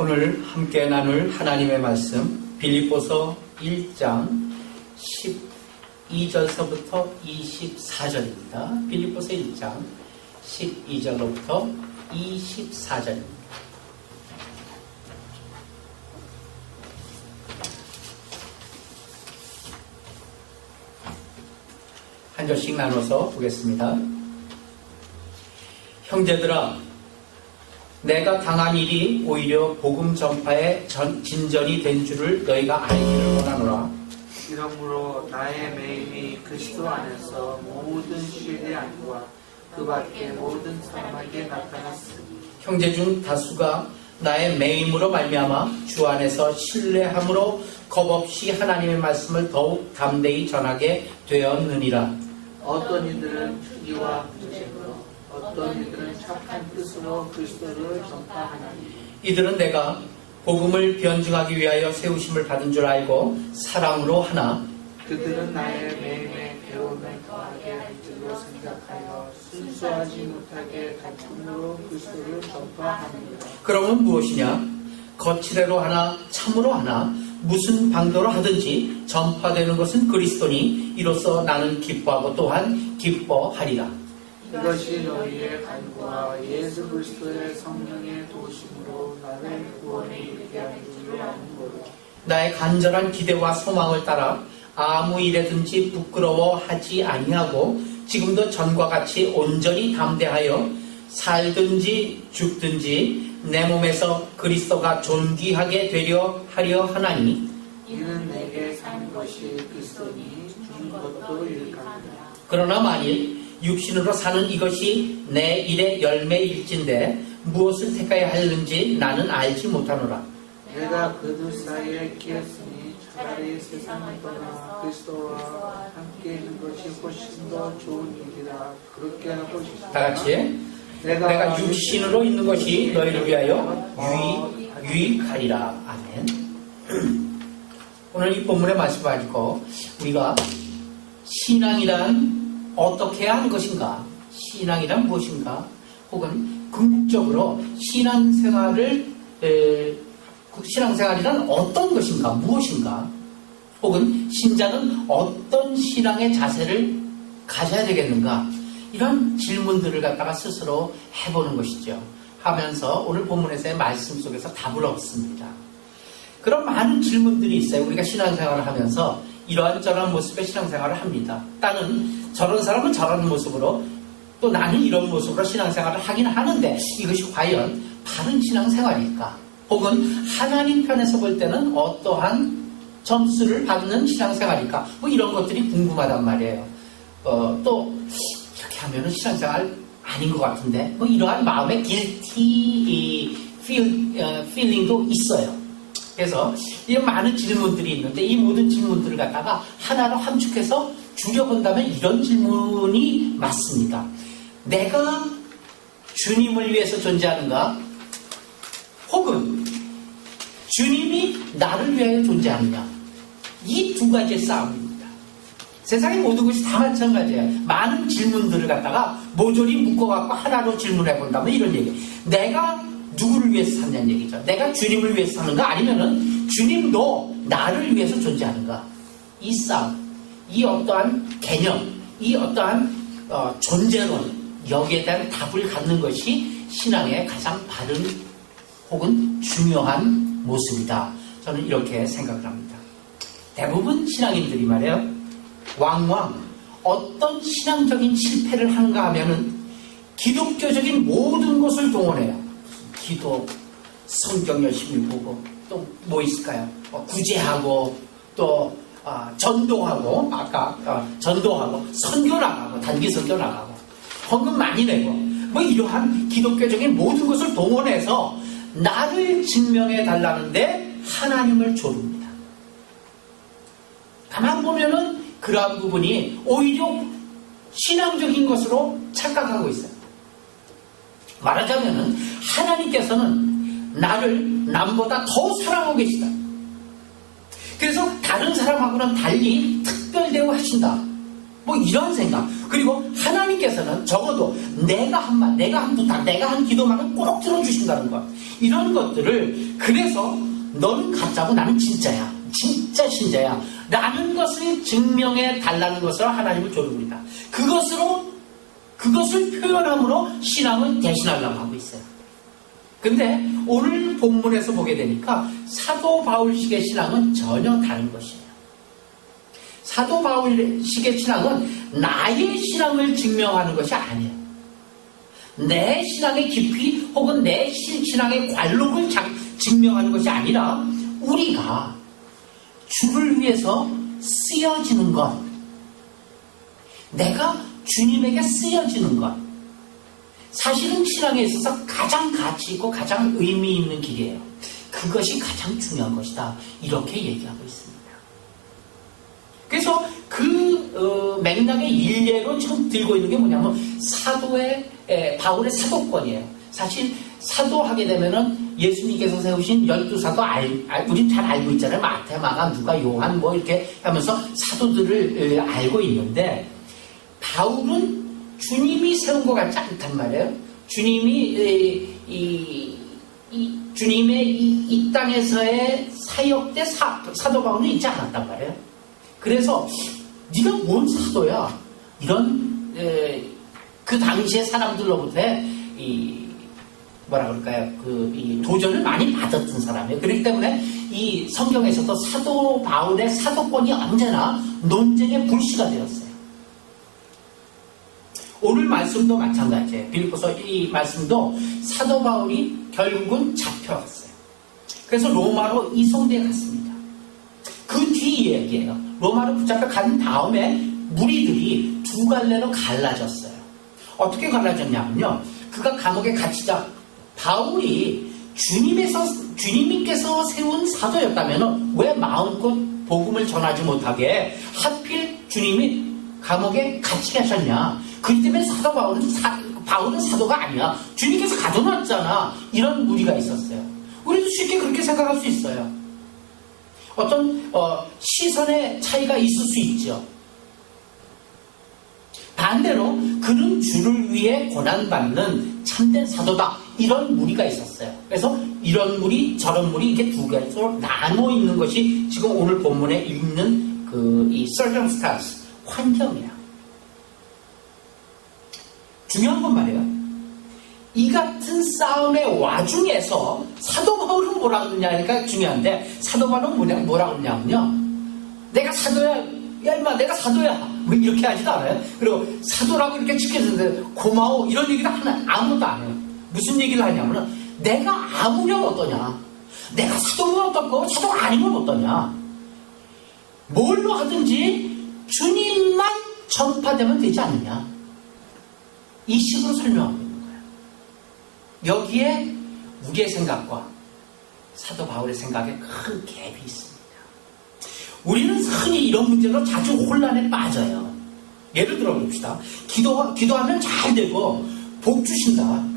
오늘 함께 나눌 하나님의 말씀 빌립보서 1장 12절서부터 24절입니다. 빌립보서 1장 12절로부터 24절입니다. 한 절씩 나눠서 보겠습니다. 형제들아, 내가 당한 일이 오히려 복음 전파의 진전이 된 줄을 너희가 알기를 원하노라. 이러므로 나의 매임이 그리스도 안에서 모든 신뢰 안과 그 밖의 모든 사람에게 나타났으니 형제 중 다수가 나의 매임으로 말미암아 주 안에서 신뢰함으로 겁없이 하나님의 말씀을 더욱 담대히 전하게 되었느니라. 어떤 이들은 투기와 부재로 어떤 이들은 착한 뜻으로 그리스도를 전파하나니 이들은 내가 복음을 변증하기 위하여 세우심을 받은 줄 알고 사랑으로 하나 그들은 나의 매임에 배움을 더하게 할 줄로 생각하여 순수하지 못하게 다툼으로 그리스도를 전파하느니라. 그러면 무엇이냐? 거칠애로 하나 참으로 하나 무슨 방도로 하든지 전파되는 것은 그리스도니 이로써 나는 기뻐하고 또한 기뻐하리라. 이것이 너희의 간구와 예수 그리스도의 성령의 도심으로 나를 구원에 이르게 하는 줄로 아는 거로. 나의 간절한 기대와 소망을 따라 아무 일에든지 부끄러워하지 아니하고 지금도 전과 같이 온전히 담대하여 살든지 죽든지 내 몸에서 그리스도가 존귀하게 되려 하려 하나니 이는 내게 사는 것이 그리스도니 죽는 것도 유익합니다. 그러나 만일 육신으로 사는 이것이 내 일의 열매일진데 무엇을 택하여야 하는지 나는 알지 못하노라. 내가 그들 사이에 끼었으니 차라리 세상을 떠나 그리스도와 함께 있는 것이 훨씬 더 좋은 일이라 그렇게 하고 싶다. 다 같이 내가 육신으로 있는 것이 너희를 위하여 유익하리라. 아멘. 오늘 이 본문의 말씀 가지고 우리가 신앙이란 어떻게 해야 하는 것인가? 신앙이란 무엇인가? 혹은 궁극적으로 신앙생활이란 어떤 것인가? 무엇인가? 혹은 신자는 어떤 신앙의 자세를 가져야 되겠는가? 이런 질문들을 갖다가 스스로 해보는 것이죠. 하면서 오늘 본문에서의 말씀 속에서 답을 얻습니다. 그런 많은 질문들이 있어요. 우리가 신앙생활을 하면서 이러한저러한 모습의 신앙생활을 합니다. 나는 저런 사람은 저런 모습으로 또 나는 이런 모습으로 신앙생활을 하긴 하는데 이것이 과연 바른 신앙생활일까? 혹은 하나님 편에서 볼 때는 어떠한 점수를 받는 신앙생활일까? 뭐 이런 것들이 궁금하단 말이에요. 또 이렇게 하면은 신앙생활 아닌 것 같은데 뭐 이러한 마음의 guilty feeling도 있어요. 그래서 이런 많은 질문들이 있는데 이 모든 질문들을 갖다가 하나로 함축해서 줄여본다면 이런 질문이 맞습니다. 내가 주님을 위해서 존재하는가? 혹은 주님이 나를 위하여 존재하느냐? 이 두 가지의 싸움입니다. 세상의 모든 것이 다 마찬가지예요. 많은 질문들을 갖다가 모조리 묶어갖고 하나로 질문해본다면 이런 얘기예요. 내가 누구를 위해서 사느냐는 얘기죠. 내가 주님을 위해서 사는가? 아니면은 주님도 나를 위해서 존재하는가? 이 싸움, 이 어떠한 개념, 이 어떠한 존재론, 여기에 대한 답을 갖는 것이 신앙의 가장 바른 혹은 중요한 모습이다. 저는 이렇게 생각을 합니다. 대부분 신앙인들이 말이에요. 왕왕 어떤 신앙적인 실패를 하는가 하면은 기독교적인 모든 것을 동원해요. 기도, 성경 열심히 보고 또 뭐 있을까요? 구제하고 또 전도하고 전도하고 선교 나가고 단기 선교 나가고 헌금 많이 내고 뭐 이러한 기독교적인 모든 것을 동원해서 나를 증명해 달라는데 하나님을 조릅니다. 가만 보면은 그러한 부분이 오히려 신앙적인 것으로 착각하고 있어요. 말하자면은 하나님께서는 나를 남보다 더 사랑하고 계시다. 그래서 다른 사람하고는 달리 특별 대우하신다. 뭐 이런 생각. 그리고 하나님께서는 적어도 내가 한 말, 내가 한 부탁, 내가 한 기도만은 꼭 들어주신다는 것. 이런 것들을 그래서 너는 가짜고 나는 진짜야. 진짜 신자야. 라는 것을 증명해 달라는 것으로 하나님을 조릅니다. 그것을 표현함으로 신앙을 대신하려고 하고 있어요. 근데 오늘 본문에서 보게 되니까 사도 바울식의 신앙은 전혀 다른 것이에요. 사도 바울식의 신앙은 나의 신앙을 증명하는 것이 아니에요. 내 신앙의 깊이 혹은 내 신앙의 관록을 증명하는 것이 아니라 우리가 주를 위해서 쓰여지는 것, 내가 주님에게 쓰여지는 것, 사실은 신앙에 있어서 가장 가치 있고 가장 의미 있는 길이에요. 그것이 가장 중요한 것이다. 이렇게 얘기하고 있습니다. 그래서 그 맥락의 일례로 지금 들고 있는 게 뭐냐면 바울의 사도권이에요. 사실 사도하게 되면은 예수님께서 세우신 12사도 우린 잘 알고 있잖아요. 마태, 마가, 누가, 요한 뭐 이렇게 하면서 사도들을 알고 있는데 바울은 주님이 세운 것 같지 않단 말이에요. 주님이 주님의 이 땅에서의 사역 때 사도 바울은 있지 않았단 말이에요. 그래서 네가 뭔 사도야? 이런 그 당시의 사람들로부터 뭐라 그럴까요? 이 도전을 많이 받았던 사람이에요. 그렇기 때문에 이 성경에서도 사도 바울의 사도권이 언제나 논쟁의 불씨가 되었어요. 오늘 말씀도 마찬가지예요. 빌립보서 이 말씀도 사도 바울이 결국은 잡혀갔어요. 그래서 로마로 이송되어 갔습니다. 그 뒤 얘기예요. 로마로 붙잡혀 간 다음에 무리들이 두 갈래로 갈라졌어요. 어떻게 갈라졌냐면요. 그가 감옥에 갇히자 바울이 주님께서 세운 사도였다면 왜 마음껏 복음을 전하지 못하게 하필 주님이 감옥에 갇히게 하셨냐. 그렇기 때문에 바울은 사도가 아니야. 주님께서 가둬놨잖아. 이런 무리가 있었어요. 우리도 쉽게 그렇게 생각할 수 있어요. 어떤 시선의 차이가 있을 수 있죠. 반대로 그는 주를 위해 고난받는 참된 사도다. 이런 무리가 있었어요. 그래서 이런 무리, 저런 무리 이게 두 개로 나눠 있는 것이 지금 오늘 본문에 있는 이 circumstance, 환경이야. 중요한 건 말이에요. 이 같은 싸움의 와중에서 사도 바울은 뭐라 그러냐니까 중요한데 사도 바울은 뭐라 그러냐면요. 내가 사도야. 야 임마 내가 사도야. 뭐 이렇게 하지도 않아요. 그리고 사도라고 이렇게 지켜주는데 고마워. 이런 얘기도 아무것도 안 해요. 무슨 얘기를 하냐면은 내가 아무면 어떠냐. 내가 사도면 어떻고 사도가 아니면 어떠냐. 뭘로 하든지 주님만 전파되면 되지 않느냐. 이 식으로 설명하고 있는 거예요. 여기에 우리의 생각과 사도 바울의 생각에 큰 갭이 있습니다. 우리는 흔히 이런 문제로 자주 혼란에 빠져요. 예를 들어 봅시다. 기도하면 잘 되고 복 주신다.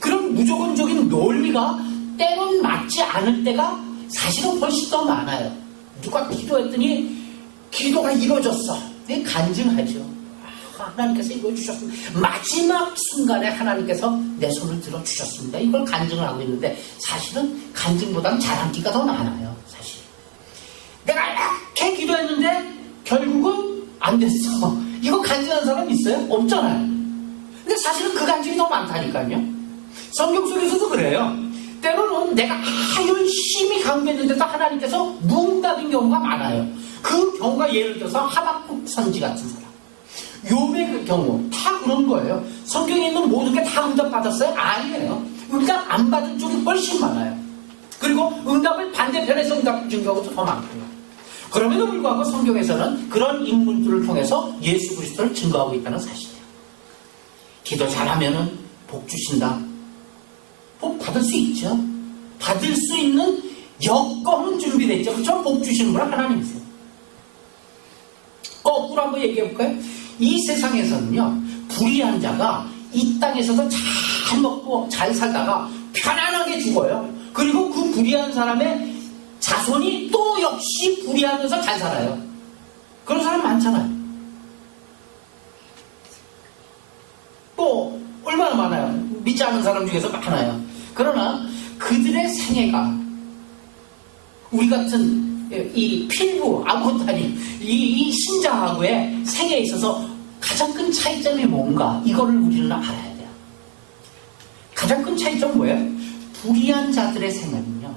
그런 무조건적인 논리가 때론 맞지 않을 때가 사실은 훨씬 더 많아요. 누가 기도했더니 기도가 이루어졌어. 그게 간증하죠. 하나님께서 이걸 주셨습니다. 마지막 순간에 하나님께서 내 손을 들어주셨습니다. 이걸 간증을 하고 있는데 사실은 간증보다는 자랑기가 더 많아요. 사실 내가 이렇게 기도했는데 결국은 안 됐어. 이거 간증하는 사람 있어요? 없잖아요. 근데 사실은 그 간증이 더 많다니까요. 성경 속에서도 그래요. 때로는 내가 열심히 강구했는데도 하나님께서 무응답인 경우가 많아요. 그 경우가 예를 들어서 하박국 선지 같은 사람, 욥의 그 경우 다 그런 거예요. 성경에 있는 모든 게 다 응답받았어요? 아니에요. 응답 안 받은 쪽이 훨씬 많아요. 그리고 응답을 반대편에서 응답 준 경우도 더 많고요. 그럼에도 불구하고 성경에서는 그런 인물들을 통해서 예수 그리스도를 증거하고 있다는 사실이에요. 기도 잘하면은 복 주신다. 복 받을 수 있죠. 받을 수 있는 여건은 준비되어 있죠. 그렇죠? 복 주시는 분은 하나님이세요. 거꾸로 한번 얘기해 볼까요? 이 세상에서는요, 불의한 자가 이 땅에서도 잘 먹고 잘 살다가 편안하게 죽어요. 그리고 그 불의한 사람의 자손이 또 역시 불의하면서 잘 살아요. 그런 사람 많잖아요. 얼마나 많아요. 믿지 않는 사람 중에서 많아요. 그러나 그들의 생애가 우리 같은 이 필부 아무것도 아닌 이 신자하고의 생애에 있어서 가장 큰 차이점이 뭔가 이거를 우리는 알아야 돼요. 가장 큰 차이점은 뭐예요? 불의한 자들의 생애는요,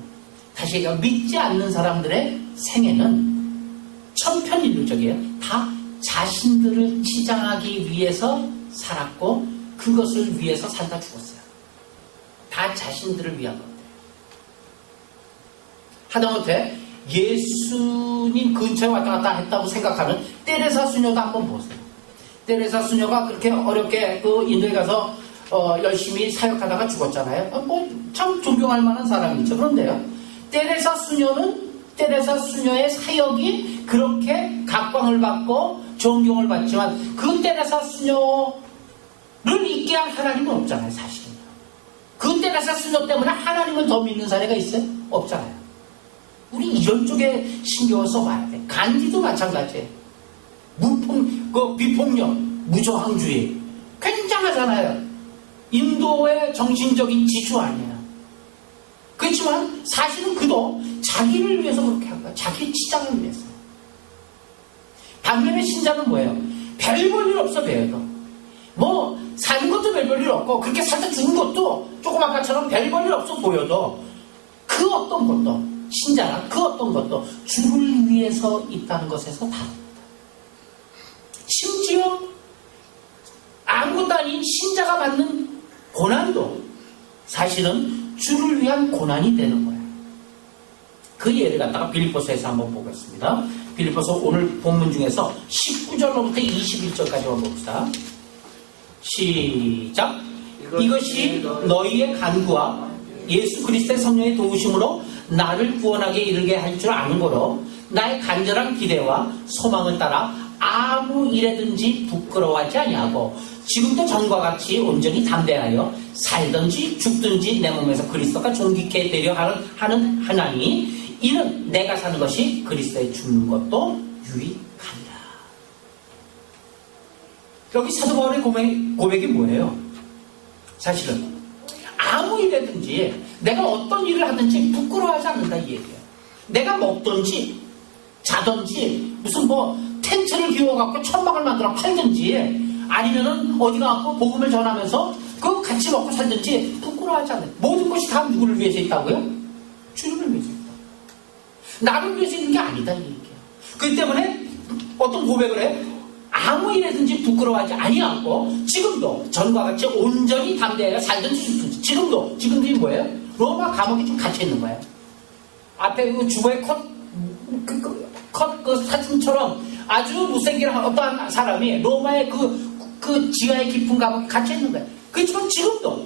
다시 얘기하면 믿지 않는 사람들의 생애는 천편일률적이에요. 다 자신들을 치장하기 위해서 살았고 그것을 위해서 살다 죽었어요. 다 자신들을 위한 건데, 하다못해 예수님 근처에 왔다 갔다 했다고 생각하는 때레사 수녀도 한번 보세요. 때레사 수녀가 그렇게 어렵게 그 인도에 가서 열심히 사역하다가 죽었잖아요. 뭐 참 존경할 만한 사람이죠. 그런데요, 때레사 수녀의 사역이 그렇게 각광을 받고 존경을 받지만 그 때레사 수녀를 있게 한 하나님은 없잖아요. 사실은 그 때레사 수녀 때문에 하나님을 더 믿는 사례가 있어요? 없잖아요. 우리 이런 쪽에 신경을 써봐야 돼. 간디도 마찬가지예요. 비폭력, 무저항주의 굉장하잖아요. 인도의 정신적인 지주 아니에요. 그렇지만 사실은 그도 자기를 위해서 그렇게 한 거예요. 자기 치장을 위해서. 반면에 신자는 뭐예요? 별 볼 일 없어, 배워도. 뭐 사는 것도 별 볼 일 없고 그렇게 살다 죽은 것도 조금 아까처럼 별 볼 일 없어 보여도 그 어떤 것도, 신자는 그 어떤 것도 주를 위해서 있다는 것에서 다릅니다. 심지어 아무것도 아닌 신자가 받는 고난도 사실은 주를 위한 고난이 되는 거예요. 그 예를 갖다가 빌립보서에서 한번 보겠습니다. 빌립보서 오늘 본문 중에서 19절로부터 21절까지 한번 봅시다. 시작. 이것이 너희의 간구와 예수 그리스도의 성령의 도우심으로 나를 구원하게 이르게 할 줄 아는 거로 나의 간절한 기대와 소망을 따라 아무 일에든지 부끄러워하지 아니하고 지금도 전과 같이 온전히 담대하여 살든지 죽든지 내 몸에서 그리스도가 존귀케 되려 하는 하나니 이는 내가 사는 것이 그리스도의 죽는 것도 유익하니라. 여기 사도 바울의 고백이 뭐예요? 사실은 아무 일에든지 내가 어떤 일을 하든지 부끄러워하지 않는다 이 얘기예요. 내가 먹든지 자든지 무슨 뭐 텐트를 비워갖고 천막을 만들어 팔든지 아니면은 어디 가갖고 복음을 전하면서 그거 같이 먹고 살든지 부끄러워하지 않아요. 모든 것이 다 누구를 위해서 있다고요? 주님을 위해서 있다. 나를 위해서 있는 게 아니다 이 얘기예요. 그렇기 때문에 어떤 고백을 해요? 아무 일에든지 부끄러워하지 아니하고 지금도 전과 같이 온전히 담대하여 살든지 죽든지 지금도 뭐예요? 로마 감옥에 지금 갇혀 있는 거예요. 앞에 그 주보의 컷 사진처럼 아주 못생긴 어떠한 사람이 로마의 그 지하의 깊은 감옥에 갇혀 있는 거예요. 그렇지만 지금도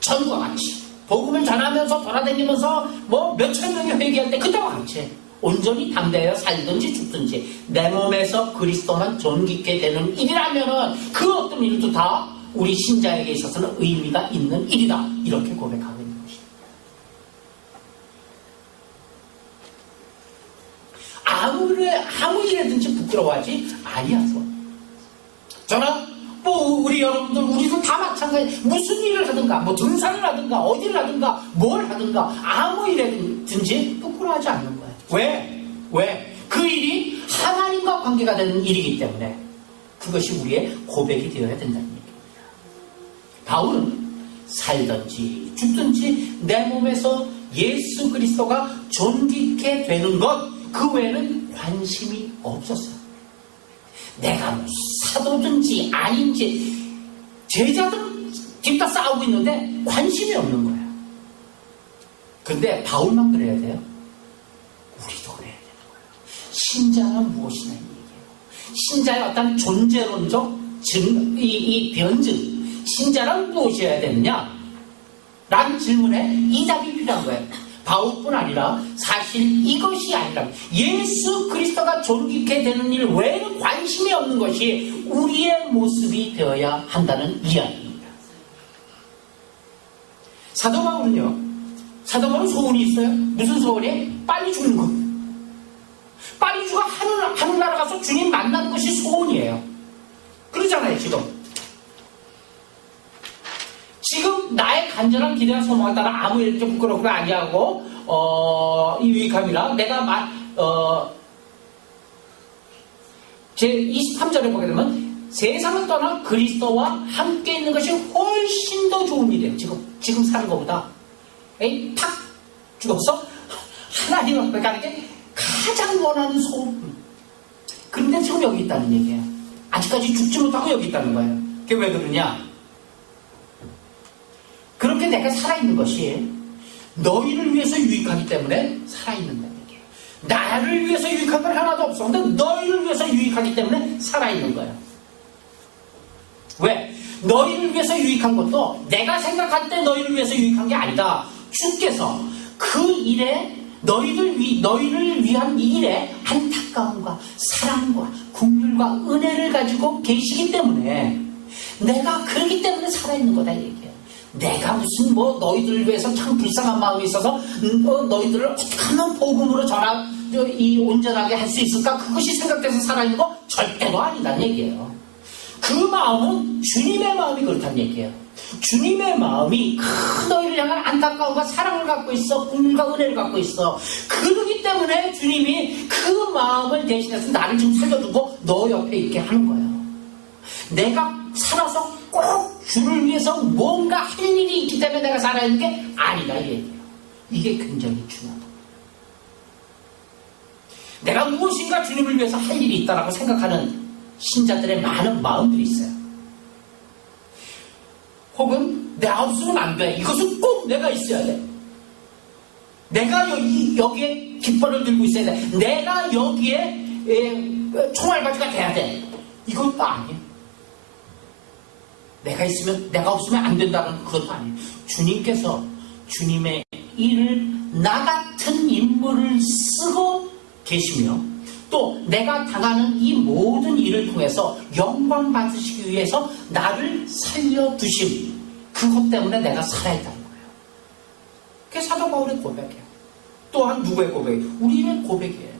전과 같이 복음을 전하면서 돌아다니면서 뭐 몇천 명이 회개할 때 그때와 같이 온전히 담대하여 살든지 죽든지 내 몸에서 그리스도만 존귀케 되는 일이라면은 그 어떤 일도 다 우리 신자에게 있어서는 의미가 있는 일이다. 이렇게 고백하고 있는 것입니다. 아무 일에든지 부끄러워하지 아니하소. 저는 우리 여러분들 우리도 다 마찬가지. 무슨 일을 하든가 뭐 등산을 하든가 어디를 하든가 뭘 하든가 아무 일에든지 부끄러워하지 않는 거예요. 왜? 그 일이 하나님과 관계가 되는 일이기 때문에 그것이 우리의 고백이 되어야 된다는 얘기입니다. 바울은 살든지 죽든지 내 몸에서 예수 그리스도가 존귀케 되는 것 그 외에는 관심이 없었어요. 내가 뭐 사도든지 아닌지 제자들은 뒤따 싸우고 있는데 관심이 없는 거예요. 그런데 바울만 그래야 돼요? 우리도 그래야 되는 거예요. 신자는 무엇이냐 이 얘기예요. 신자의 어떤 존재론적 이 변증, 신자는 무엇이어야 되느냐? 라는 질문에 이 답이 필요한 거예요. 바울뿐 아니라 사실 이것이 아니라 예수 그리스도가 존귀케 되는 일 외에는 관심이 없는 것이 우리의 모습이 되어야 한다는 이야기입니다. 사도 바울은 소원이 있어요. 무슨 소원이? 빨리 죽는 것. 빨리 죽어 하늘나라 가서 주님 만나는 것이 소원이에요. 그러잖아요, 지금 나의 간절한 기대와 소망을 따라 아무 일도 부끄럽고 아니하고 이 유익함이라 내가 제 23절에 보게 되면 세상을 떠나 그리스도와 함께 있는 것이 훨씬 더 좋은 일이에요. 지금 사는 것보다. 탁 죽었어? 하나님 앞에 가는 게 가장 원하는 소원. 그런데 지금 여기 있다는 얘기예요. 아직까지 죽지 못하고 여기 있다는 거예요. 그게 왜 그러냐? 그렇게 내가 살아있는 것이 너희를 위해서 유익하기 때문에 살아있는다는 얘기예요. 나를 위해서 유익한 건 하나도 없어. 근데 너희를 위해서 유익하기 때문에 살아있는 거예요. 왜? 너희를 위해서 유익한 것도 내가 생각할 때 너희를 위해서 유익한 게 아니다. 주께서 그 일에 너희를 위한 이 일에 안타까움과 사랑과 긍휼과 은혜를 가지고 계시기 때문에 내가 그러기 때문에 살아있는 거다 얘기예요. 내가 무슨 너희들을 위해서 참 불쌍한 마음이 있어서 너희들을 어떻게 하면 복음으로 온전하게 할 수 있을까? 그것이 생각돼서 살아있는 거 절대로 아니란 얘기예요. 그 마음은 주님의 마음이 그렇단 얘기예요. 주님의 마음이 너희를 향한 안타까움과 사랑을 갖고 있어. 긍휼과 은혜를 갖고 있어. 그러기 때문에 주님이 그 마음을 대신해서 나를 지금 살려두고 너 옆에 있게 하는 거예요. 내가 살아서 꼭 주를 위해서 뭔가 할 일이 있기 때문에 내가 살아있는 게 아니다 이 얘기예요. 이게 굉장히 중요하다. 내가 무엇인가 주님을 위해서 할 일이 있다고 생각하는 신자들의 많은 마음들이 있어요. 혹은 내가 없으면 안 돼. 이것은 꼭 내가 있어야 돼. 내가 여기에 깃발을 들고 있어야 돼. 내가 여기에 총알바지가 돼야 돼. 이것도 아니에요. 내가 없으면 안 된다는 그것도 아니에요. 주님께서 주님의 일을 나 같은 인물을 쓰고 계시며 또 내가 당하는 이 모든 일을 통해서 영광 받으시기 위해서 나를 살려두심. 그것 때문에 내가 살아있다는 거예요. 그게 사도 바울의 고백이에요. 또한 누구의 고백이에요? 우리의 고백이에요.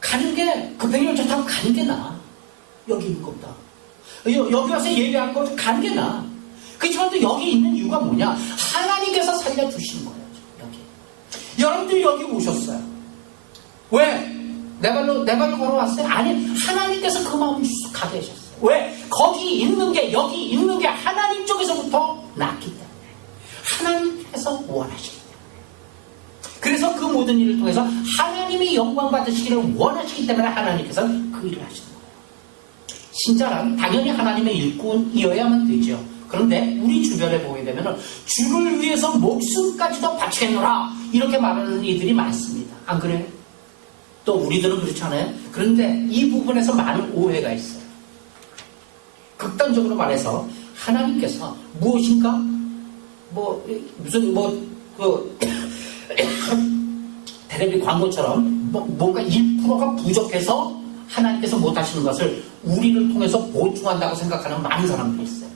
가는 게 급행열 좋다고 가는 게 나아. 여기 있는 것보다. 여기 와서 예배한 거 가는 게 나아. 그렇지만 또 여기 있는 이유가 뭐냐? 하나님께서 살려두신 거예요. 여기. 여러분들이 여기 오셨어요. 왜? 내 발로 걸어왔어요? 아니, 하나님께서 그 마음을 가게 하셨어요. 왜? 거기 있는 게, 여기 있는 게 하나님 쪽에서부터 났기 때문에. 하나님께서 원하시기 때문에. 그래서 그 모든 일을 통해서 하나님이 영광 받으시기를 원하시기 때문에 하나님께서 그 일을 하시는 거예요. 신자란 당연히 하나님의 일꾼이어야만 되죠. 그런데 우리 주변에 보게 되면 주를 위해서 목숨까지도 바치겠노라 이렇게 말하는 이들이 많습니다. 안 그래요? 또 우리들은 그렇잖아요. 그런데 이 부분에서 많은 오해가 있어요. 극단적으로 말해서 하나님께서 무엇인가 텔레비 광고처럼 뭔가 1%가 부족해서 하나님께서 못하시는 것을 우리를 통해서 보충한다고 생각하는 많은 사람들이 있어요.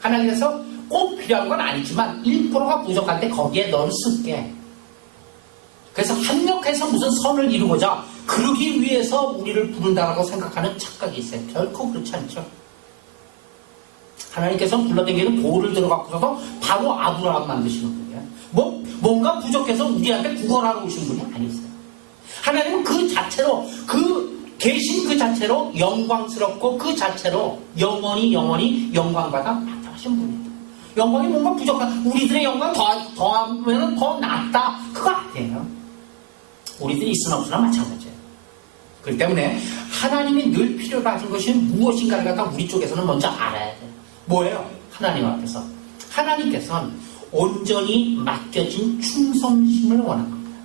하나님께서 꼭 필요한 건 아니지만 1%가 부족한데 거기에 너를 쓸게. 그래서 합력해서 무슨 선을 이루고자 그러기 위해서 우리를 부른다고 생각하는 착각이 있어요. 결코 그렇지 않죠. 하나님께서는 불러당기는 돌을 들어갖고서 바로 아브라함 만드시는 분이에요. 뭔가 부족해서 우리한테 구걸하러 오신 분이 아니세요. 하나님은 그 자체로 계신 그 자체로 영광스럽고 그 자체로 영원히 영광받아 마땅하신 분이에요. 영광이 뭔가 부족한 우리들의 영광 더하면 더 낫다 그거 아니에요. 우리들이 있으나 없으나 마찬가지예요. 그렇기 때문에 하나님이 늘 필요로 하신 것이 무엇인가를 갖다 우리 쪽에서는 먼저 알아야 돼요. 뭐예요? 하나님 앞에서 하나님께서는 온전히 맡겨진 충성심을 원하는 겁니다.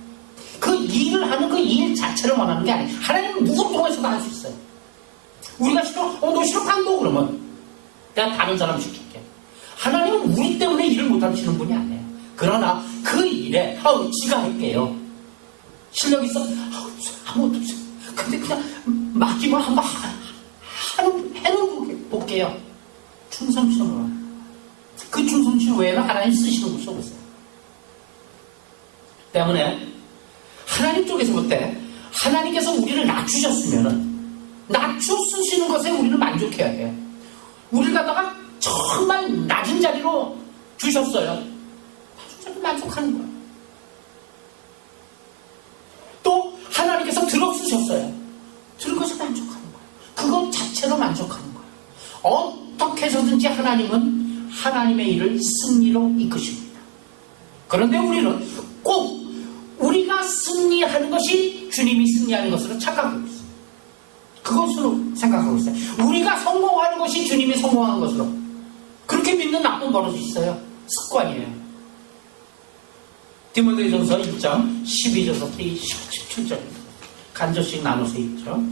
그 일을 하는 그 일 자체를 원하는 게 아니에요. 하나님은 누구 통해서도 할 수 있어요. 우리가 싫어? 너 싫어? 간도 그러면 내가 다른 사람 시킬게. 하나님은 우리 때문에 일을 못하시는 분이 아니에요. 그러나 그 일에 지가 할게요. 실력 있어? 아무것도 없어. 근데 그냥 맡기면 한번 해놓은 볼게요. 충성심으로. 그 충성심 외에는 하나님 쓰시는 곳이 없어요. 때문에 하나님 쪽에서 볼 때 하나님께서 우리를 낮추셨으면은 낮춰 쓰시는 것에 우리는 만족해야 돼요. 우리를 갖다가 정말 낮은 자리로 주셨어요. 낮은 자리로 만족하는 거예요. 또 하나님께서 들어 쓰셨어요. 들은 것에 만족하는 거예요. 그것 자체로 만족하는 거예요. 어떻게 해서든지 하나님은 하나님의 일을 승리로 이끄십니다. 그런데 우리는 꼭 우리가 승리하는 것이 주님이 승리하는 것으로 착각하고 있어요. 그것으로 생각하고 있어요. 우리가 성공하는 것이 주님이 성공하는 것으로. 그렇게 믿는 나쁜 버릇이 있어요. 습관이에요. 디모데전서 1장 12절부터 17절 간절씩 나눠서 읽죠.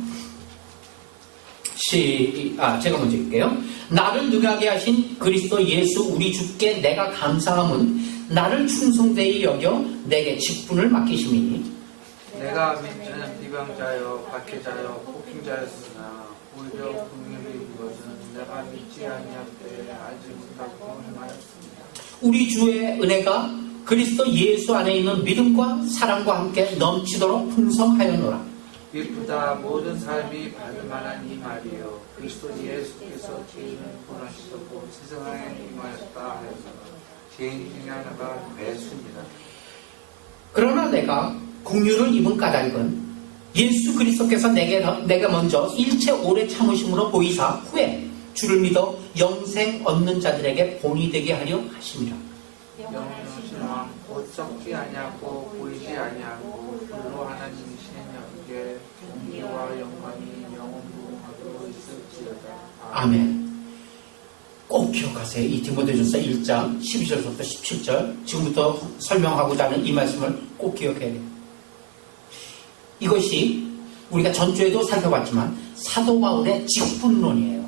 제가 먼저 읽게요. 나를 능하게 하신 그리스도 예수 우리 주께 내가 감사함은 나를 충성되이 여겨 내게 직분을 맡기심이니 내가 믿는 비방자여 박해자여 폭행자였으나 오히려 긍휼히 것은 내가 믿지 아니할 때 알지 못하고 행하였습니다. 우리 주의 은혜가 그리스도 예수 안에 있는 믿음과 사랑과 함께 넘치도록 풍성하였노라. 이보다 모든 삶이 받을 만한 이 말이요 그리스도 예수께서 죄인을 구원하시려고 세상에 임하였다 하여서 죄인 중에 하나가 매수입니다. 그러나 내가 긍휼을 입은 까닭은 예수 그리스도께서 내가 먼저 일체 오래 참으심으로 보이사 후에 주를 믿어 영생 얻는 자들에게 본이 되게 하려 하심이라. 영원하신 왕 곧 썩지 아니하고 보이지 아니하고 홀로 하나님이신 영께 존귀와 영광이 영원무궁하도록 있을지어다. 아멘. 꼭 기억하세요. 이 디모데전서 1장 12절부터 17절 지금부터 설명하고자 하는 이 말씀을 꼭 기억해야 돼요. 이것이 우리가 전주에도 살펴봤지만 사도 바울의 직분론이에요.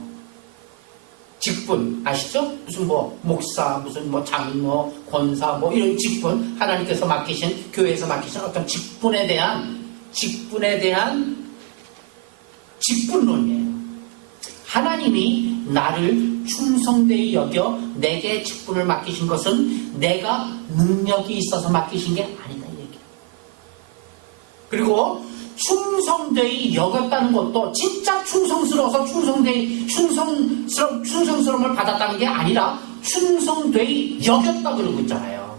직분 아시죠? 무슨 목사, 무슨 장로, 권사 이런 직분 하나님께서 맡기신 교회에서 맡기신 어떤 직분에 대한 직분론이에요. 하나님이 나를 충성되이 여겨 내게 직분을 맡기신 것은 내가 능력이 있어서 맡기신 게 아니다 이 얘기예요. 그리고 충성되이 여겼다는 것도 진짜 충성스러워서 충성스러움을 받았다는 게 아니라 충성되이 여겼다 그러고 있잖아요.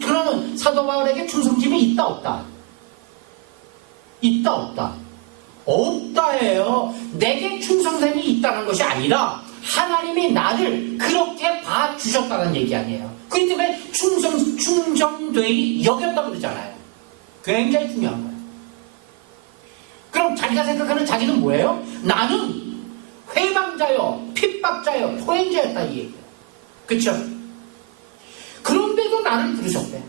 그러면 사도 바울에게 충성심이 있다 없다? 있다 없다? 없다예요. 내게 충성됨이 있다는 것이 아니라 하나님이 나를 그렇게 봐주셨다는 얘기 아니에요. 그렇기 때문에 충성되이 여겼다 그러잖아요. 굉장히 중요한 거예요. 그럼 자기가 생각하는 자기는 뭐예요? 나는 회방자요, 핍박자요, 포행자였다 이 얘기예요. 그렇죠? 그런데도 나를 부르셨대.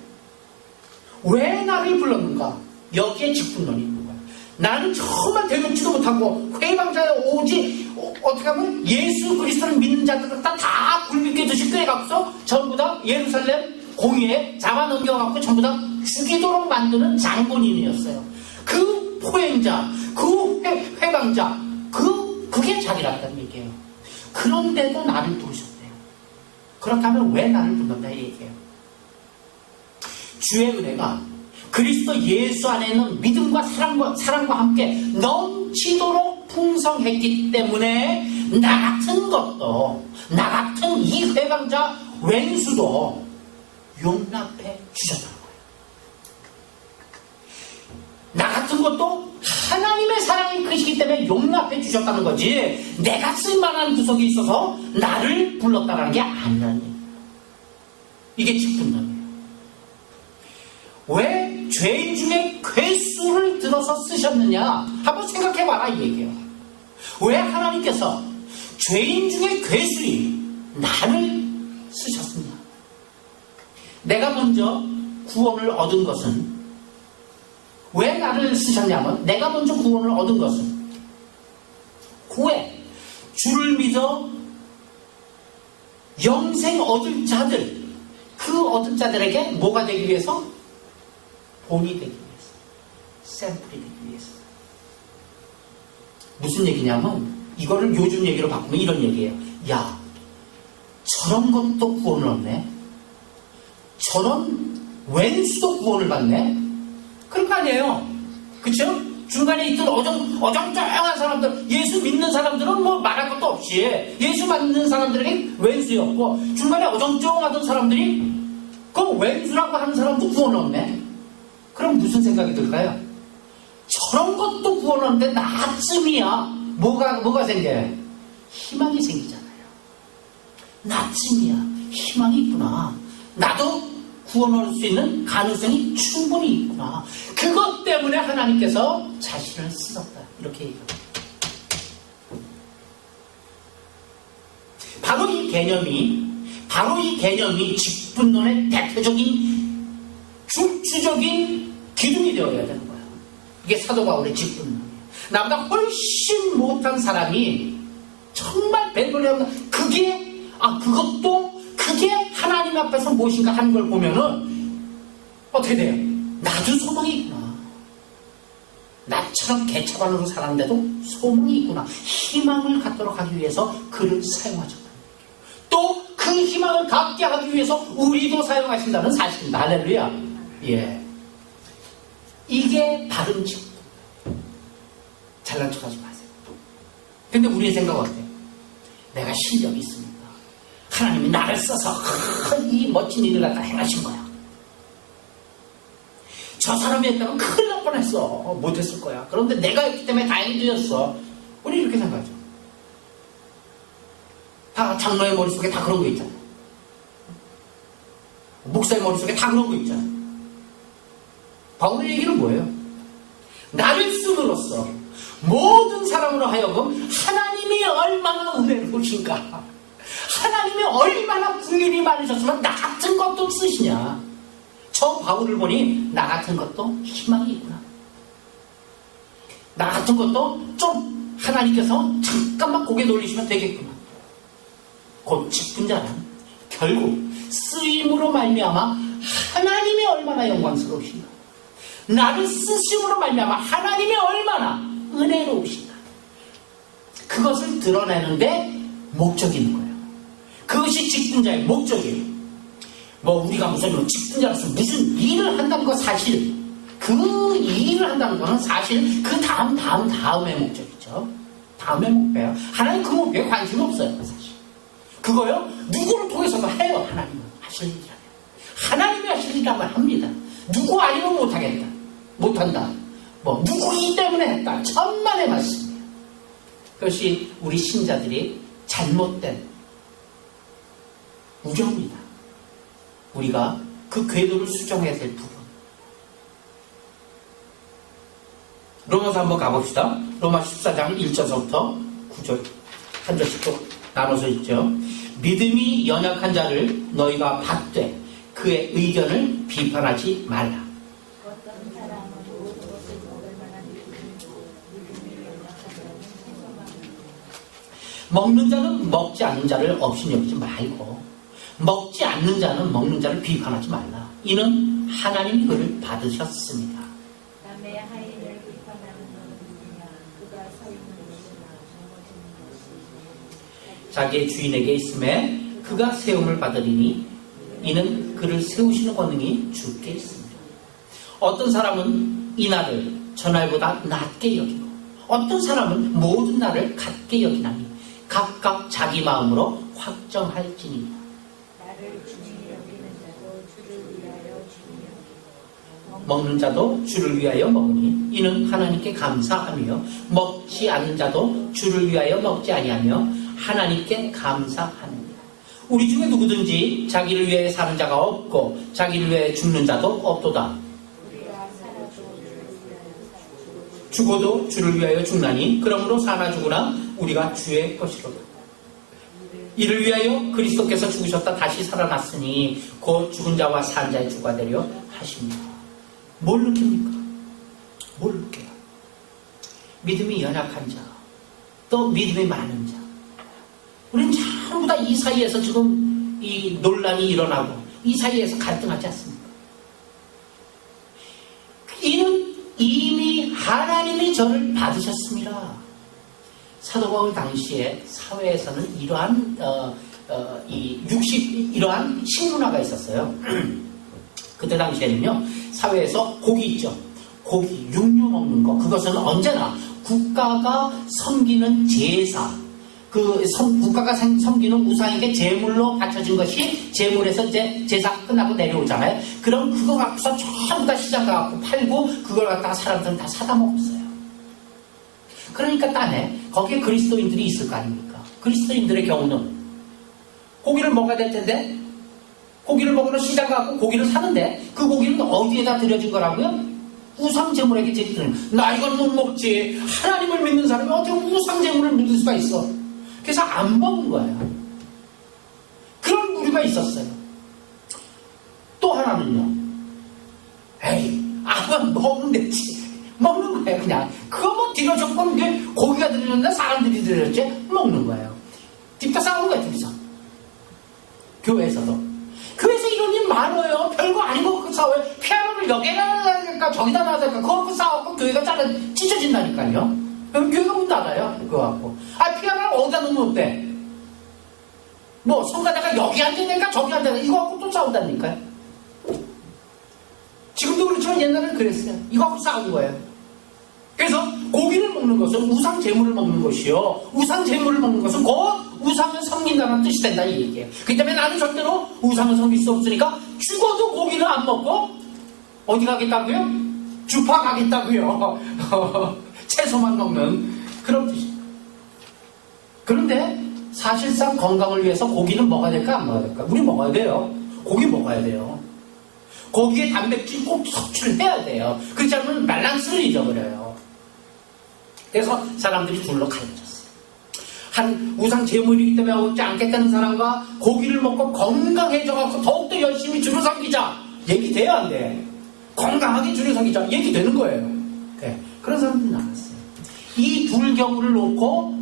왜 나를 불렀는가? 여기에 직분론이 있는 거예요. 나는 정말 대놓지도 못하고 회방자요, 오직 어떻게 하면 예수 그리스도를 믿는 자들 다 굴비게 듯이 꿰갖고서 전부 다 예루살렘 공의에 잡아넘겨갖고 전부 다 죽이도록 만드는 장본인이었어요. 그 포행자, 그 회방자, 그게 자기라는 얘기예요. 그런데도 나를 부르셨대요. 그렇다면 왜 나를 불렀다 이 얘기예요. 주의 은혜가 그리스도 예수 안에 있는 믿음과 사랑과 함께 넘치도록 풍성했기 때문에 나 같은 이 회방자 왼수도 용납해 주셨다는 거예요. 나 같은 것도 하나님의 사랑이 크시기 때문에 용납해 주셨다는 거지 내가 쓸만한 구석이 있어서 나를 불렀다는 게 아니라는 얘기예요. 이게 직분론이에요. 왜 죄인 중에 괴수를 들어서 쓰셨느냐 한번 생각해봐라 이 얘기예요. 왜 하나님께서 죄인 중에 괴수인 나를 쓰셨느냐. 내가 먼저 구원을 얻은 것은 왜 나를 쓰셨냐면 내가 먼저 구원을 얻은 것은 후에 주를 믿어 영생 얻을 자들 그 얻은 자들에게 뭐가 되기 위해서? 본이 되기 위해서 샘플이 되기 위해서. 무슨 얘기냐면 이거를 요즘 얘기로 바꾸면 이런 얘기예요. 야 저런 것도 구원을 얻네. 저런 왼수도 구원을 받네. 그런 거 아니에요. 그쵸? 중간에 있던 어정쩡한 사람들, 예수 믿는 사람들은 뭐 말할 것도 없이 예수 믿는 사람들에게 왼수였고, 중간에 어정쩡하던 사람들이 그 왼수라고 하는 사람도 구원없네. 그럼 무슨 생각이 들까요? 저런 것도 구원없는데 나쯤이야 뭐가 생겨요? 희망이 생기잖아요. 나쯤이야 희망이 있구나. 나도 구원할 수 있는 가능성이 충분히 있구나. 그것 때문에 하나님께서 자신을 쓰셨다. 이렇게 얘기합니다. 바로 이 개념이 직분론의 대표적인 주적인 기둥이 되어야 되는 거예요. 이게 사도 바울의 직분론이에요. 나보다 훨씬 못한 사람이 정말 벤돌리하면 그게 하나님 앞에서 무엇인가 하는 걸 보면은 어떻게 돼요? 나도 소망이 있구나. 나처럼 개차반으로 살았는데도 소망이 있구나. 희망을 갖도록 하기 위해서 그를 사용하셨다. 또 그 희망을 갖게 하기 위해서 우리도 사용하신다는 사실입니다. 할렐루야. 예. 이게 바른 직분. 잘난 척하지 마세요. 근데 우리의 생각은 어때요? 내가 실력이 있으니까 하나님이 나를 써서 이 멋진 일을 갖다 행하신 거야. 저 사람이 했다면 큰일 날 뻔했어. 못했을 거야. 그런데 내가 했기 때문에 다행히 되었어. 우리 이렇게 생각하죠. 다 장로의 머릿속에 다 그런 거 있잖아요. 목사의 머릿속에 다 그런 거 있잖아요. 바울의 얘기는 뭐예요? 나를 쓰므로써 모든 사람으로 하여금 하나님이 얼마나 은혜로우신가, 하나님이 얼마나 긍휼이 많으셨으면 나 같은 것도 쓰시냐. 저 바울을 보니 나 같은 것도 희망이 있구나. 나 같은 것도 좀 하나님께서 잠깐만 고개 돌리시면 되겠구나. 곧 직분자는 결국 쓰임으로 말미암아 하나님이 얼마나 영광스러우신가, 나를 쓰심으로 말미암아 하나님이 얼마나 은혜로우신가, 그것을 드러내는데 목적이 있는 거예요. 그것이 직분자의 목적이에요. 우리가 무슨 직분자로서 무슨 일을 한다는 거, 사실 그 일을 한다는 거는 사실 그 다음의 목적이죠. 다음의 목표예요. 하나님 그 목표에 관심 없어요. 사실 그거요 누구를 통해서도 해요. 하나님은 하실 일이라면 하나님이 하실 일이라면 합니다. 누구 아니면 못하겠다, 못한다, 누구이기 때문에 했다, 천만의 말씀이에요. 그것이 우리 신자들이 잘못된 우려입니다. 우리가 그 궤도를 수정해야 될 부분. 로마서 한번 가봅시다. 로마 14장 1절서부터 9절 한 절씩 또 나눠서 있죠. 믿음이 연약한 자를 너희가 받되 그의 의견을 비판하지 말라. 먹는 자는 먹지 않는 자를 업신여기지 말고 먹지 않는 자는 먹는 자를 비판하지 말라. 이는 하나님이 그를 받으셨습니다. 남의 하인을 비판하는 너는 누구냐? 그가 서 있는 곳이나 넘어지는 곳이. 자기의 주인에게 있음에 그가 세움을 받으리니 이는 그를 세우시는 권능이 주께 있습니다. 어떤 사람은 이 날을 저날보다 낮게 여기고 어떤 사람은 모든 날을 같게 여기나니 각각 자기 마음으로 확정할지니라. 나를 주님이 여기는 자도 주를 위하여 주님이 여기고 먹는 자도 주를 위하여 먹으니 이는 하나님께 감사하며 먹지 않는 자도 주를 위하여 먹지 아니하며 하나님께 감사하느니라. 우리 중에 누구든지 자기를 위해 사는 자가 없고 자기를 위해 죽는 자도 없도다. 우리가 살아도 주를 위하여 살고 죽어도 주를 위하여 죽나니 그러므로 사나 죽으나 우리가 주의 것이로다. 이를 위하여 그리스도께서 죽으셨다 다시 살아났으니 곧 죽은 자와 산 자의 주가 되려 하십니다. 뭘 느낍니까? 뭘 느껴요? 믿음이 연약한 자, 또 믿음이 많은 자. 우리는 전부 다 이 사이에서 지금 이 논란이 일어나고 이 사이에서 갈등하지 않습니까? 이는 이미 하나님이 저를 받으셨습니다. 사도 바울 당시에 사회에서는 이러한 이러한 식문화가 있었어요. 그때 당시에는요, 사회에서 복이 있죠. 고기, 육류 먹는 거, 그것은 언제나 국가가 섬기는 제사, 국가가 섬기는 우상에게 제물로 바쳐진 것이 제물에서 이제 제사가 끝나고 내려오잖아요. 그럼 그거 갖고서 전부 다 시장 가갖고 팔고 그걸 갖다가 사람들은 다 사다 먹었어요. 그러니까 딴에 거기에 그리스도인들이 있을 거 아닙니까? 그리스도인들의 경우는 고기를 먹어야 될 텐데 고기를 먹으러 시장 가고 고기를 사는데 그 고기는 어디에다 들여진 거라고요? 우상 제물에게 드리는. 나 이건 못 먹지. 하나님을 믿는 사람이 어떻게 우상 제물을 믿을 수가 있어? 그래서 안 먹은 거예요. 그런 무리가 있었어요. 또 하나는요. 에이, 아마 먹으면 되지. 먹는 거예요, 그냥. 그거 뭐 들여줬고 이게 고기가 들여졌는데 사람들이 들여졌지? 먹는 거예요. 뒷다 싸우는 거예요, 둘이서. 교회에서도. 교회에서 이런 일 많아요. 별거 아니고 그 싸워요. 피아노를 여기다 놔야 될까 저기다 놔야 될까 그거 갖고 싸워갖고 교회가 찢어진다니까요. 그럼 교회가 문 닫아요. 그거 갖고. 피아노를 어디다 놓으면 어때? 뭐 성가대가 여기 앉아야 될까 저기 앉아야 될까 이거 갖고 또 싸운다니까요. 지금도 그렇지만 옛날에는 그랬어요. 이거 갖고 싸운 거예요. 그래서 고기를 먹는 것은 우상 제물을 먹는 것이요. 우상 제물을 먹는 것은 곧 우상을 섬긴다는 뜻이 된다 이 얘기예요. 그렇기 때문에 나는 절대로 우상을 섬길 수 없으니까 죽어도 고기를 안 먹고 어디 가겠다고요? 주파 가겠다고요. 채소만 먹는 그런 뜻이에요. 그런데 사실상 건강을 위해서 고기는 먹어야 될까 안 먹어야 될까? 우리 먹어야 돼요. 고기 먹어야 돼요. 고기에 단백질 꼭 섭취를 해야 돼요. 그렇지 않으면 밸런스를 잊어버려요. 그래서 사람들이 둘로 갈라졌어요. 한 우상 제물이기 때문에 먹지 않겠다는 사람과 고기를 먹고 건강해져서 더욱더 열심히 주를 섬기자. 얘기 돼요 안 돼? 건강하게 주를 섬기자. 얘기 되는 거예요. 네. 그런 사람들이 나왔어요. 이 둘 경우를 놓고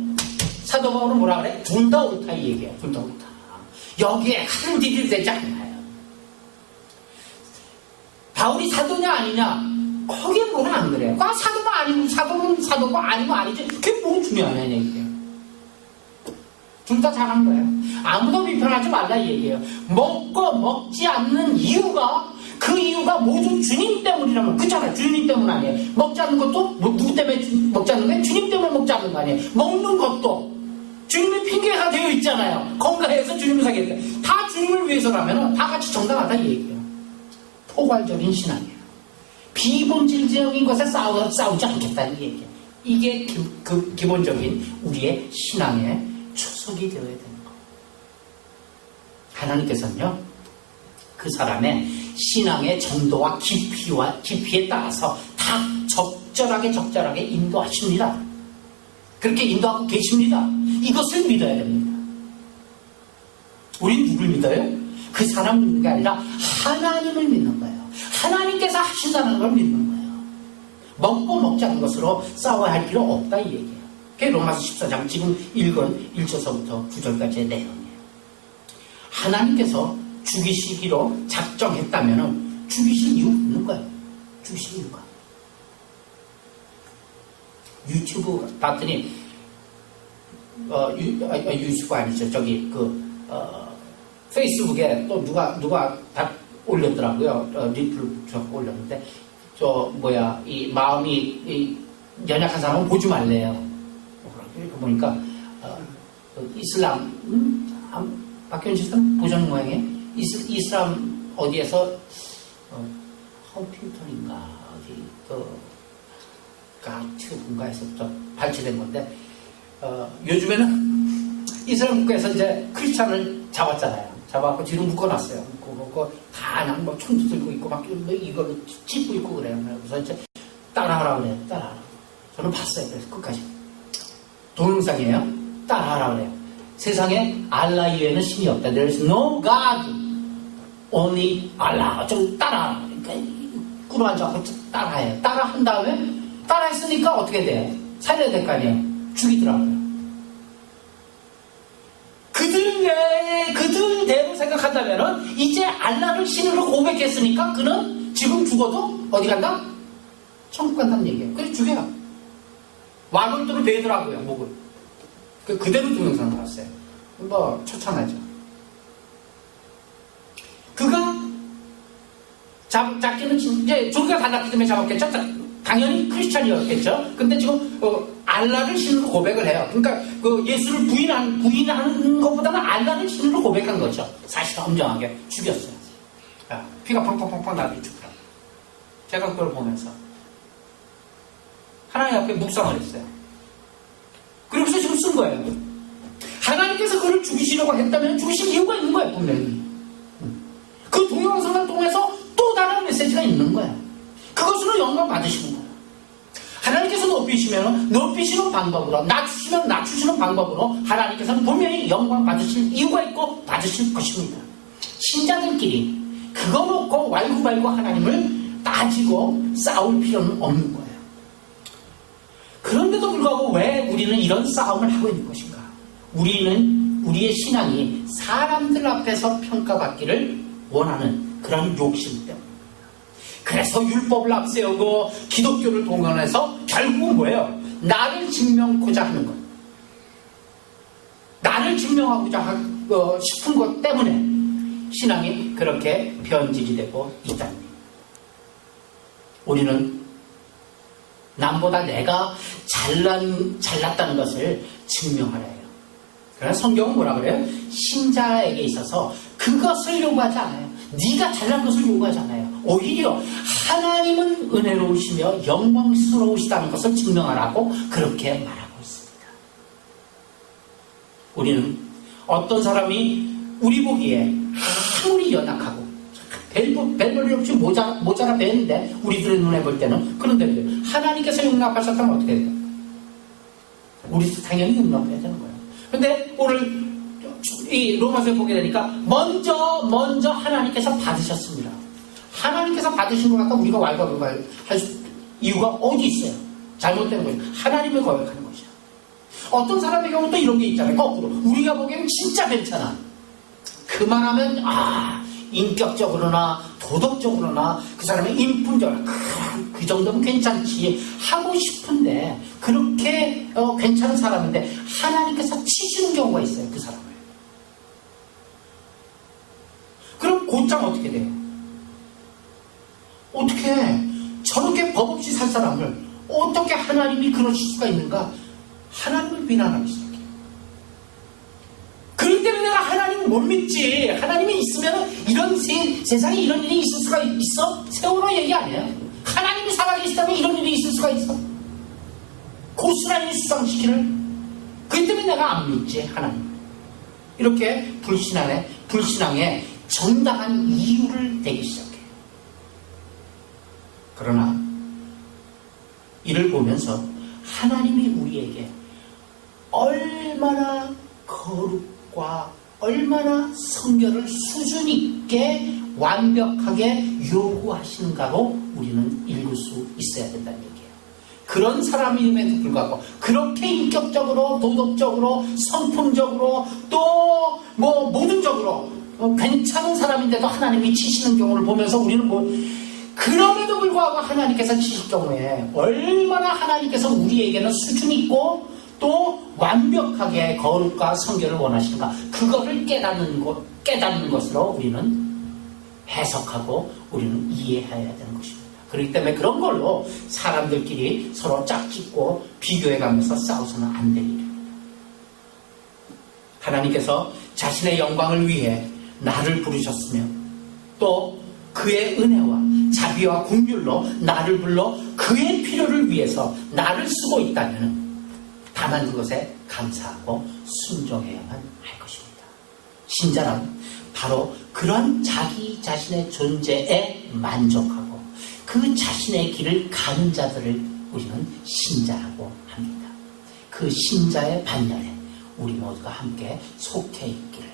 사도 바울은 뭐라 그래? 둘 다 옳다 이 얘기예요. 둘 다 옳다. 여기에 큰 딜이 되지 않나요? 바울이 사도냐 아니냐? 거기에 뭐는 안 그래요. 사도가 아니면 사도는 사도고 아니면 아니지. 그게 뭐 중요하냐 이 얘기예요. 둘 다 잘한 거예요. 아무도 비판하지 말라 이 얘기예요. 먹고 먹지 않는 이유가 그 이유가 모두 주님 때문이라면 그렇잖아요. 주님 때문 아니에요. 먹지 않는 것도 누구 때문에 먹지 않는 거예요? 주님 때문에 먹지 않는 거 아니에요. 먹는 것도 주님의 핑계가 되어 있잖아요. 건강해서 주님을 사겠다. 다 주님을 위해서라면 다 같이 정당하다 이 얘기예요. 포괄적인 신앙이에요. 비본질적인 것에 싸우지 않겠다는 얘기예요. 이게 기본적인 우리의 신앙의 초석이 되어야 되는 거예요. 하나님께서는요, 그 사람의 신앙의 정도와 깊이에 따라서 다 적절하게 인도하십니다. 그렇게 인도하고 계십니다. 이것을 믿어야 됩니다. 우린 누굴 믿어요? 그 사람 믿는 게 아니라 하나님을 믿는 거예요. 하나님께서 하신다는 걸 믿는 거예요. 먹고 먹지 않는 것으로 싸워야 할 필요 없다 이 얘기예요. 그게 로마서 14장 지금 읽은 1절서부터 9절까지의 내용이에요. 하나님께서 죽이시기로 작정했다면 죽이실 이유 있는 거예요. 죽이실 이유가. 유튜브 봤더니 유튜브 아니죠. 저기 페이스북에 또 누가 다 올렸더라고요. 리플을 올렸는데 이 마음이 연약한 사람은 보지 말래요. 이렇게 보니까 이슬람 박현 씨는 보셨는 모양이에요. 이슬람 어디에서 헌팅턴인가 어디 가튜브인가에서부터 발췌된 건데 요즘에는 이스라엘 국가에서 이제 크리스찬을 잡았잖아요. 잡아갖고 뒤로 묶어놨어요. 묶고 다 그냥 뭐 총도 들고 있고 막 이걸로 찢고 있고 그래요. 그래서 이제 따라하라 그래요. 따라하라. 저는 봤어요. 그래서 끝까지. 동영상이에요. 따라하라 그래요. 세상에 알라 이외에는 신이 없다. There's no God. Only Allah. 좀 따라하라. 그러니까 꿇어앉아서 따라해요. 따라한 다음에 따라했으니까 어떻게 돼요? 살려야 될 거 아니에요. 죽이더라고요. 그들대로 생각한다면은 이제 알라를 신으로 고백했으니까 그는 지금 죽어도 어디 간다? 천국 간다는 얘기예요. 그래서 죽여요. 와글도로 베더라고요, 목을. 그대로 동영상 나왔어요. 뭐 처참하죠. 그가 잡기는 이제 종교가 달랐기 때문에 잡았겠죠. 당연히 크리스찬이었겠죠. 근데 지금 알라를 신으로 고백을 해요. 그러니까 그 예수를 부인하는 것보다는 알라를 신으로 고백한 거죠. 사실 엄정하게 죽였어요. 피가 펑펑펑펑 나게 죽더라. 제가 그걸 보면서 하나님 앞에 묵상을 했어요. 그러면서 지금 쓴 거예요. 하나님께서 그를 죽이시려고 했다면 죽이신 이유가 있는 거예요, 분명히. 그 동영상을 통해서 또 다른 메시지가 있는 거예요. 그것으로 영광 받으시는 거예요. 하나님께서 높이시는 방법으로, 낮추시는 방법으로 하나님께서는 분명히 영광 받으실 이유가 있고 받으실 것입니다. 신자들끼리 그거 놓고 왈구발구 하나님을 따지고 싸울 필요는 없는 거예요. 그런데도 불구하고 왜 우리는 이런 싸움을 하고 있는 것인가? 우리의 신앙이 사람들 앞에서 평가받기를 원하는 그런 욕심 때문입니다. 그래서 율법을 앞세우고 기독교를 동원해서 결국은 뭐예요? 나를 증명하고자 하는 것. 나를 증명하고자 싶은 것 때문에 신앙이 그렇게 변질이 되고 있다는 거예요. 우리는 남보다 내가 잘났다는 것을 증명하려 해요. 그러나 성경은 뭐라 그래요? 신자에게 있어서 그것을 요구하지 않아요. 네가 잘난 것을 요구하지 않아요. 오히려 하나님은 은혜로우시며 영광스러우시다는 것을 증명하라고 그렇게 말하고 있습니다. 우리는 어떤 사람이 우리 보기에 아무리 연약하고 별볼일 없이 모자라 배는데 우리들의 눈에 볼 때는 그런데 하나님께서 용납하셨다면 어떻게 돼요? 우리도 당연히 용납해야 되는 거예요. 그런데 오늘 이 로마서에 보게 되니까 먼저 하나님께서 받으셨습니다. 하나님께서 받으신 것 같다 우리가 왈가왈부할 이유가 어디 있어요? 잘못된 거예요. 하나님을 고백하는 것이죠. 어떤 사람의 경우는 또 이런 게 있잖아요. 거꾸로 우리가 보기에는 진짜 괜찮아. 그만하면 인격적으로나 도덕적으로나 그 사람의 인품적으로 그 정도면 괜찮지 하고 싶은데 그렇게 괜찮은 사람인데 하나님께서 치시는 경우가 있어요. 그 사람을. 그럼 곧장 어떻게 돼요? 어떻게 저렇게 법 없이 살 사람을 어떻게 하나님이 그러실 수가 있는가? 하나님을 비난하기 시작해요. 그렇기 때문에 내가 하나님을 못 믿지. 하나님이 있으면 이런 세상에 이런 일이 있을 수가 있어? 세월호 얘기 아니에요. 하나님이 살아계시다면 이런 일이 있을 수가 있어? 고스란히 수상시키는. 그렇기 때문에 내가 안 믿지, 하나님. 이렇게 불신앙에 정당한 이유를 대기 시작해요. 그러나 이를 보면서 하나님이 우리에게 얼마나 거룩과 얼마나 성결을 수준 있게 완벽하게 요구하시는가로 우리는 읽을 수 있어야 된다는 얘기예요. 그런 사람임에도 불구하고 그렇게 인격적으로 도덕적으로 성품적으로 또 모든적으로 괜찮은 사람인데도 하나님이 치시는 경우를 보면서 우리는 그럼에도 불구하고 하나님께서 치실 경우에 얼마나 하나님께서 우리에게는 수준 있고 또 완벽하게 거룩과 성결을 원하시는가 그거를 깨닫는 것으로 우리는 해석하고 우리는 이해해야 되는 것입니다. 그렇기 때문에 그런 걸로 사람들끼리 서로 짝짓고 비교해가면서 싸워서는 안 될 일입니다. 하나님께서 자신의 영광을 위해 나를 부르셨으며 또 그의 은혜와 자비와 긍휼로 나를 불러 그의 필요를 위해서 나를 쓰고 있다면 다만 그것에 감사하고 순종해야만 할 것입니다. 신자란 바로 그런 자기 자신의 존재에 만족하고 그 자신의 길을 가는 자들을 우리는 신자라고 합니다. 그 신자의 반열에 우리 모두가 함께 속해 있기를